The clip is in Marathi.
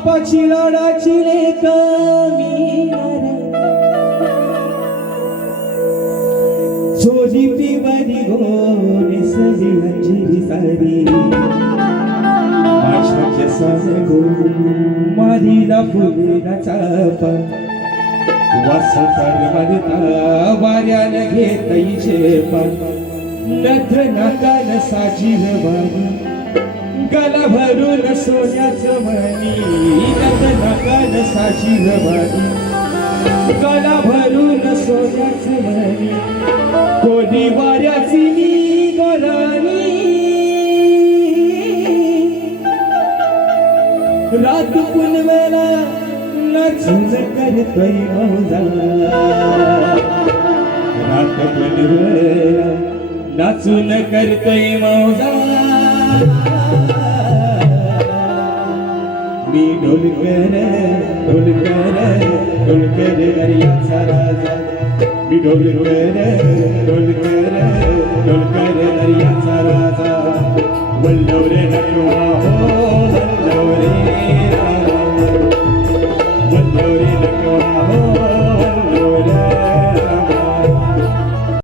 बापाची लाडाची लेक मी चोरी पिवारी गोरी सरी हंजी सारी आशाच्या सांगो मारीला फुलेला चापा वास मारता वाऱ्याला घेतई शेपा नथ नाकान साजील बाबा गला भरून सोन्याचं मणी नथ नाकान साजील बाबा गला भरून सोन्याचं मणी कोणी वाऱ्याची गराणी रात पुनवेला नाचून करतोय मौजा रात पुनवेला नाचून करतोय मौजा मी ढोलकर ढोलकर ढोलकर अरियाचा राजा मी ढोलकर ढोलकर ढोलकर अरियाचा राजा वल्लव रे नटवा